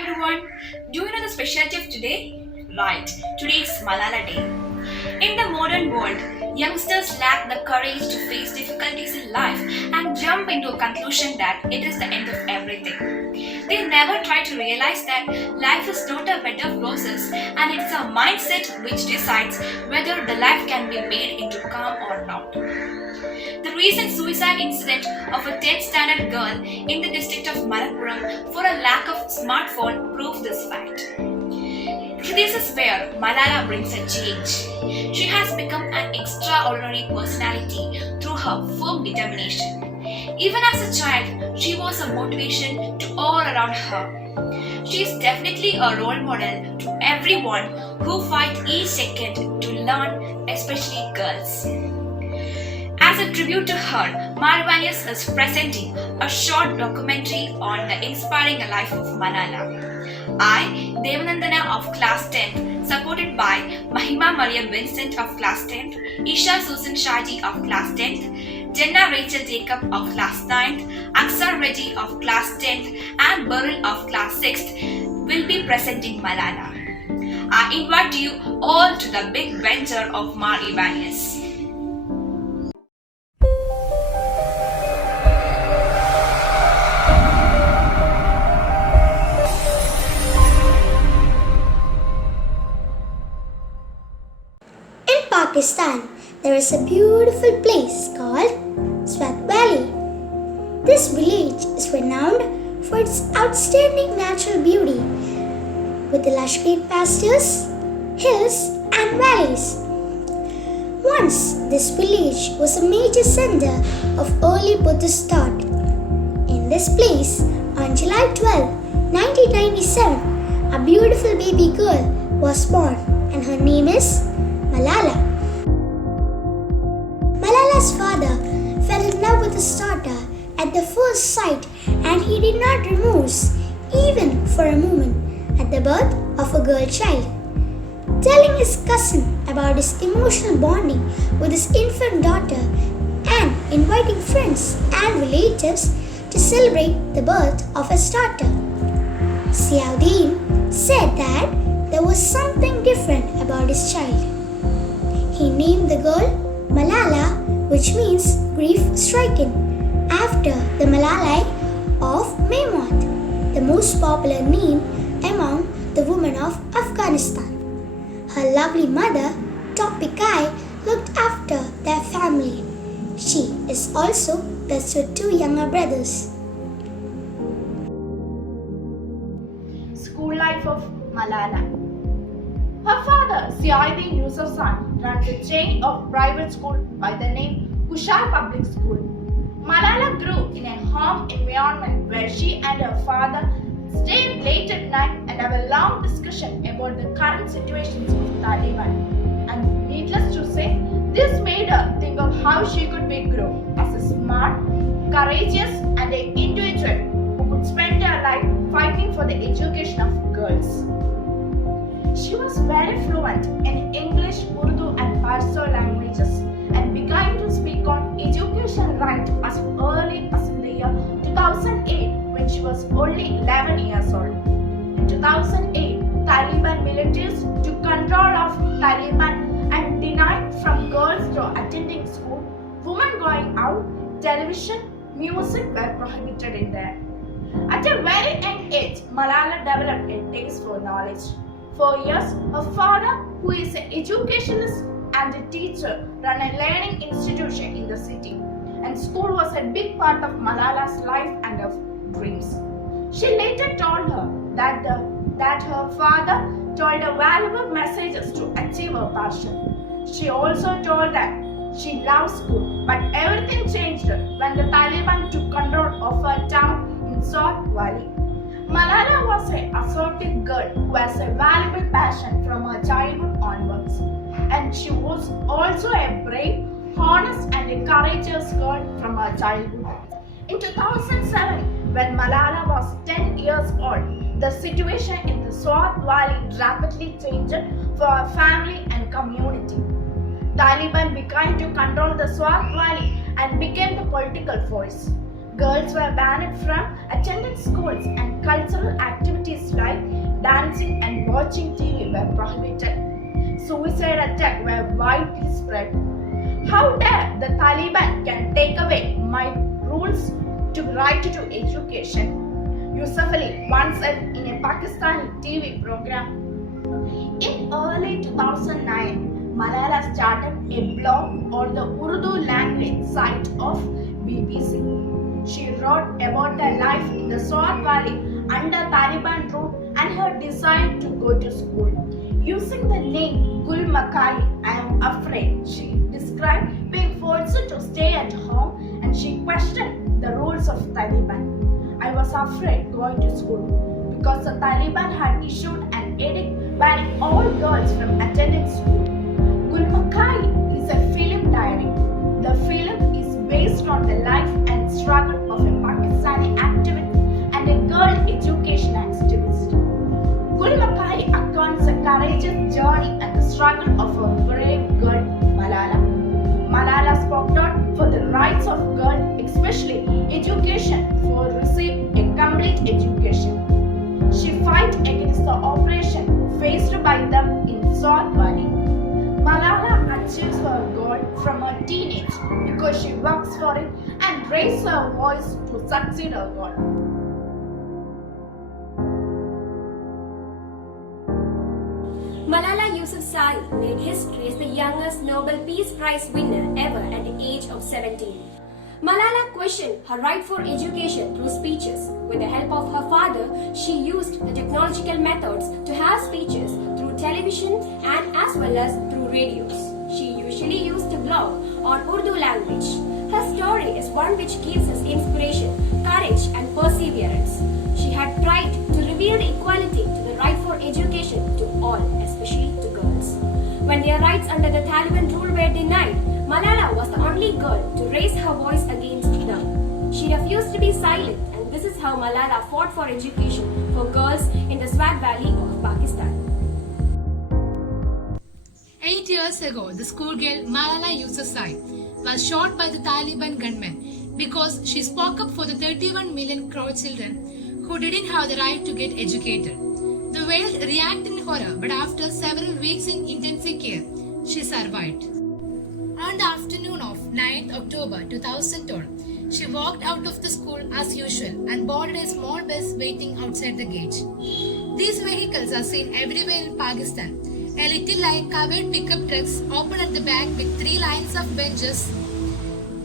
everyone. Do you know the specialty of today? Right, today is Malala Day. In the modern world, youngsters lack the courage to face difficulties in life and jump into a conclusion that it is the end of everything. They never try to realize that life is not a bed of roses and it's a mindset which decides whether the life can be made into calm or not. The recent suicide incident of a 10th standard girl in the district of Malappuram for a lack of smartphone proves this fact. This is where Malala brings a change. She has become an extraordinary personality through her firm determination. Even as a child, she was a motivation to all around her. She is definitely a role model to everyone who fight each second to learn, especially girls. As a tribute to her, Malvanius is presenting a short documentary on the inspiring life of Malala. I, Devanandana of class 10th, supported by Mahima Maria Vincent of class 10th, Isha Susan Shaji of class 10th, Jenna Rachel Jacob of class 9th, Aksar Reddy of class 10th, and Beryl of class 6th will be presenting Malala. I invite you all to the big venture of Mar Evanius. Pakistan, there is a beautiful place called Swat Valley. This village is renowned for its outstanding natural beauty with the lush green pastures, hills and valleys. Once, this village was a major center of early Buddhist thought. In this place, on July 12, 1997, a beautiful baby girl was born and her name is Malala. Malala's father fell in love with his daughter at the first sight and he did not remorse, even for a moment, at the birth of a girl child. Telling his cousin about his emotional bonding with his infant daughter and inviting friends and relatives to celebrate the birth of his daughter. Ziauddin said that there was something different about his child. He named the girl Malala, which means grief-stricken, after the Malalai of Mewat, the most popular name among the women of Afghanistan. Her lovely mother, Topikai, looked after their family. She is also blessed with two younger brothers. School life of Malala. Her father, Ziauddin Yousafzai, runs a chain of private school by the name Kushal Public School. Malala grew in a home environment where she and her father stayed late at night and have a long discussion about the current situations of Taliban. And needless to say, this made her think of how she could be grown as a smart, courageous and an individual who could spend her life fighting for the education of girls. She was very fluent in English, Urdu and Parsi languages and began to speak on education right as early as in the year 2008 when she was only 11 years old. In 2008, Taliban militaries took control of Taliban and denied from girls to attending school, women going out, television, music were prohibited in there. At a very young age, Malala developed a taste for knowledge. For years, her father, who is an educationist and a teacher, ran a learning institution in the city, and school was a big part of Malala's life and her dreams. She later told her that her father told her valuable messages to achieve her passion. She also told that she loved school, but everything changed when the Taliban took control of her town in Swat Valley. Malala was an assertive girl who has a valuable passion from her childhood onwards. And she was also a brave, honest and a courageous girl from her childhood. In 2007, when Malala was 10 years old, the situation in the Swat Valley rapidly changed for her family and community. Taliban began to control the Swat Valley and became the political force. Girls were banned from attending schools and cultural activities like dancing and watching TV were prohibited. Suicide attacks were widely spread. How dare the Taliban can take away my rules to right to education? Yusuf Ali once said in a Pakistani TV program. In early 2009, Malala started a blog on the Urdu language site of BBC. She wrote about her life in the Swat Valley under Taliban rule and her desire to go to school. Using the name Gul Makai, I am afraid, she described being forced to stay at home and she questioned the rules of Taliban. I was afraid going to school because the Taliban had issued an edict banning all girls from attending school. Gul Makai is a film diary. The film is based on the life and struggle of a Pakistani activist and a girl education activist. Gul Makai accounts a courageous journey and the struggle of a brave girl, Malala. Malala spoke out for the rights of girls, especially education, for receive a complete education. She fight against the oppression faced by them in Swat Valley. Malala achieves her goal from her teenage because she works for it and raises her voice to succeed her goal. Malala Yousafzai made history as the youngest Nobel Peace Prize winner ever at the age of 17. Malala questioned her right for education through speeches. With the help of her father, she used the technological methods to have speeches through television and as well as through radios. She usually used to blog on Urdu language. Her story is one which gives us inspiration, courage and perseverance. She had tried to reveal the equality to the right for education to all, especially to girls. When their rights under the Taliban rule were denied, Malala was the only girl to raise her voice against them. She refused to be silent, and this is how Malala fought for education for girls in the Swat Valley of Pakistan. 8 years ago, the schoolgirl Malala Yousafzai was shot by the Taliban gunmen because she spoke up for the 31 million crore children who didn't have the right to get educated. The world reacted in horror, but after several weeks in intensive care, she survived. On the afternoon of 9th October 2012, she walked out of the school as usual and boarded a small bus waiting outside the gate. These vehicles are seen everywhere in Pakistan. A little like covered pickup trucks open at the back with 3 lines of benches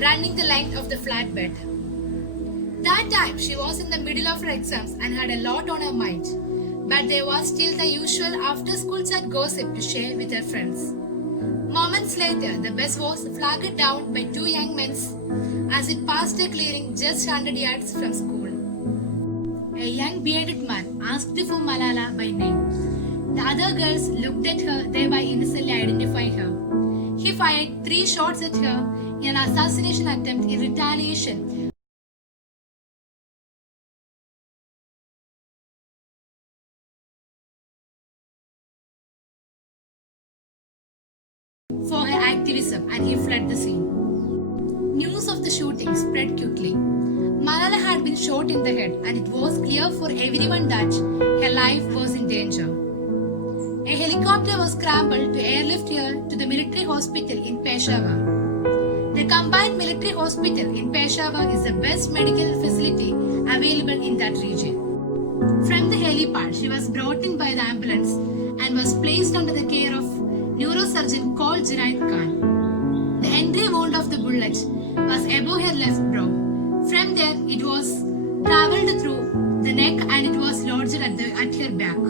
running the length of the flatbed. That time she was in the middle of her exams and had a lot on her mind. But there was still the usual after-school chat gossip to share with her friends. Moments later, the bus was flagged down by 2 young men as it passed a clearing just 100 yards from school. A young bearded man asked for Malala by name. The other girls looked at her, thereby innocently identifying her. He fired 3 shots at her in an assassination attempt in retaliation for her activism, and he fled the scene. News of the shooting spread quickly. Malala had been shot in the head and it was clear for everyone that her life was in danger. A helicopter was scrambled to airlift her to the military hospital in Peshawar. The combined military hospital in Peshawar is the best medical facility available in that region. From the helipad, she was brought in by the ambulance and was placed under the care of neurosurgeon called Junaid Khan. The entry wound of the bullet was above her left brow. From there, it was travelled through the neck and it was lodged at her back.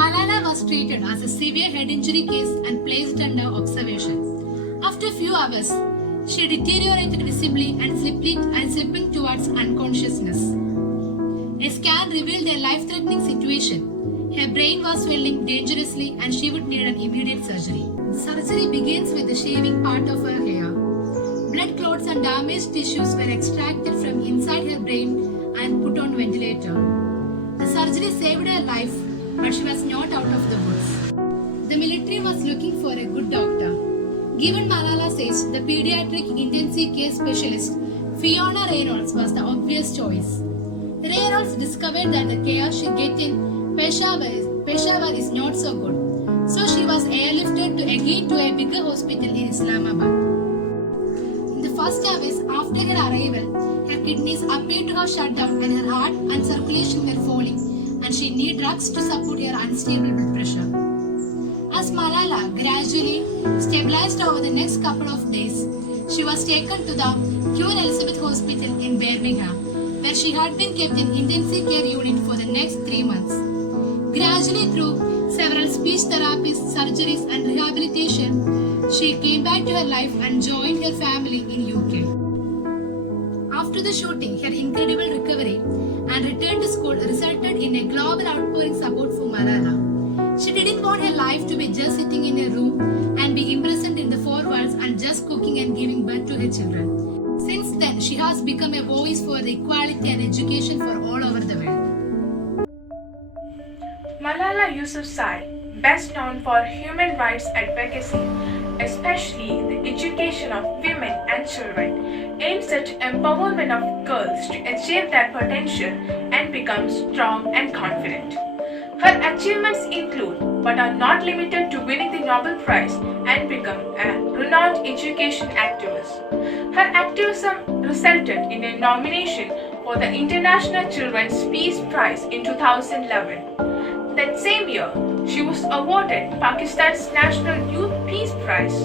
Malala was treated as a severe head injury case and placed under observation. After a few hours, she deteriorated visibly and slipping towards unconsciousness. A scan revealed a life-threatening situation. Her brain was swelling dangerously and she would need an immediate surgery. The surgery begins with the shaving part of her hair. Blood clots and damaged tissues were extracted from inside her brain and put on ventilator. The surgery saved her life, but she was not out of the woods. The military was looking for a good doctor. Given Malala's age, the pediatric intensive care specialist Fiona Reynolds was the obvious choice. Reynolds discovered that the care she get in Peshawar is not so good, so she was airlifted to a bigger hospital in Islamabad. In the first hours after her arrival, her kidneys appeared to have shut down and her heart and circulation were falling, and she needed drugs to support her unstable blood pressure. As Malala gradually stabilized over the next couple of days, she was taken to the Queen Elizabeth Hospital in Birmingham, where she had been kept in intensive care unit for the next 3 months. Gradually, through several speech therapies, surgeries and rehabilitation, she came back to her life and joined her family in UK. After the shooting, her incredible recovery and return to school resulted in a global outpouring support for Malala. She didn't want her life to be just sitting in a room and be imprisoned in the four walls and just cooking and giving birth to her children. Since then, she has become a voice for the equality and education for all over the world. Malala Yousafzai, best known for human rights advocacy, especially the education of women and children, aims at empowerment of girls to achieve their potential and become strong and confident. Her achievements include, but are not limited to, winning the Nobel Prize and become a renowned education activist. Her activism resulted in a nomination for the International Children's Peace Prize in 2011. That same year, she was awarded Pakistan's National Youth Peace Prize.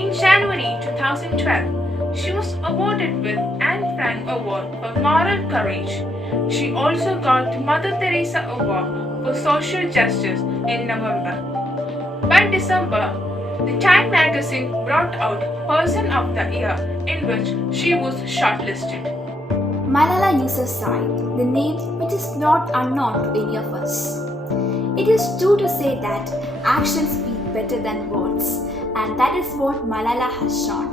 In January 2012, she was awarded with Anne Frank Award for Moral Courage. She also got the Mother Teresa Award for Social Justice in November. By December, the Time magazine brought out Person of the Year, in which she was shortlisted. Malala Yousafzai, the name which is not unknown to any of us. It is true to say that actions speak better than words, and that is what Malala has shown.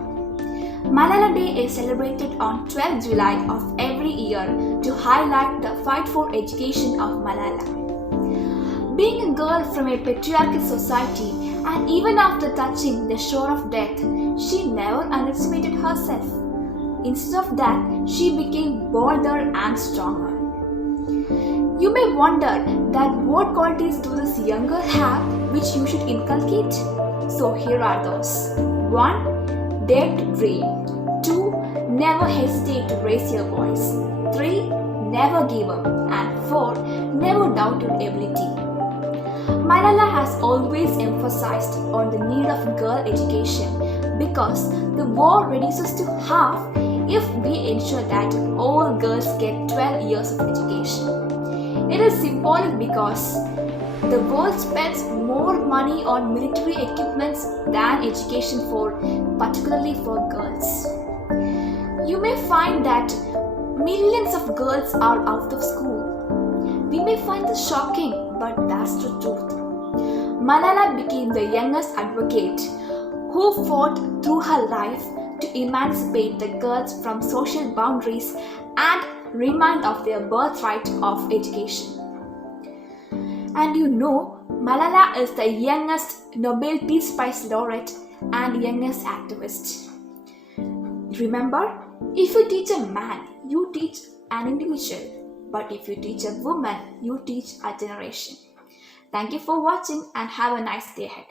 Malala Day is celebrated on 12th July of every year to highlight the fight for education of Malala. Being a girl from a patriarchal society, and even after touching the shore of death, she never underestimated herself. Instead of that, she became bolder and stronger. You may wonder that what qualities do this young girl have which you should inculcate? So here are those. 1. Dare to dream. 2. Never hesitate to raise your voice. 3. Never give up. And 4. Never doubt your ability. Malala has always emphasized on the need of girl education because the war reduces to half if we ensure that all girls get 12 years of education. It is symbolic because the world spends more money on military equipments than education particularly for girls. You may find that millions of girls are out of school. We may find this shocking, but that's the truth. Malala became the youngest advocate who fought through her life to emancipate the girls from social boundaries and remind of their birthright of education. And you know, Malala is the youngest Nobel Peace Prize laureate and youngest activist. Remember, if you teach a man, you teach an individual. But if you teach a woman, you teach a generation. Thank you for watching and have a nice day ahead.